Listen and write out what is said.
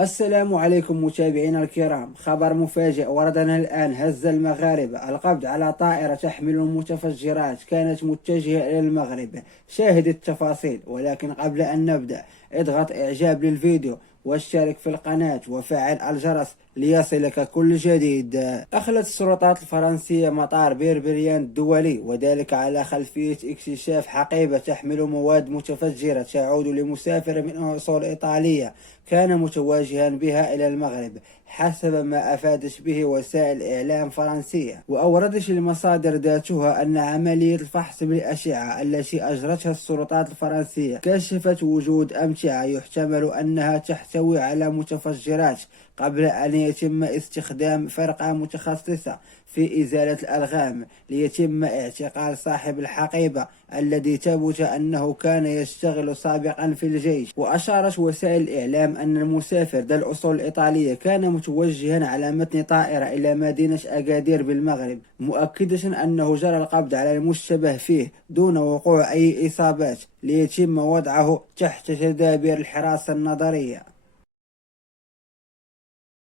السلام عليكم متابعينا الكرام. خبر مفاجئ وردنا الآن هز المغاربة: القبض على طائرة تحمل المتفجرات كانت متجهة إلى المغرب. شاهد التفاصيل، ولكن قبل أن نبدأ اضغط إعجاب للفيديو واشترك في القناة وفعل الجرس ليصلك كل جديد. أخلت السلطات الفرنسية مطار بيربريان الدولي، وذلك على خلفية اكتشاف حقيبة تحمل مواد متفجرة تعود لمسافر من أصول إيطالية كان متواجها بها إلى المغرب، حسب ما أفادت به وسائل إعلام فرنسية. وأوردت المصادر ذاتها أن عملية الفحص بالأشعة التي أجرتها السلطات الفرنسية كشفت وجود أمتعة يحتمل أنها تحتوي على متفجرات، قبل أن يتم استخدام فرقة متخصصة في إزالة الألغام ليتم اعتقال صاحب الحقيبة الذي ثبت أنه كان يشتغل سابقا في الجيش. وأشارت وسائل الإعلام أن المسافر ذا الأصول الإيطالية كان متوجها على متن طائرة إلى مدينة أكادير بالمغرب، مؤكدة أنه جرى القبض على المشتبه فيه دون وقوع أي إصابات، ليتم وضعه تحت تدابير الحراسة النظرية.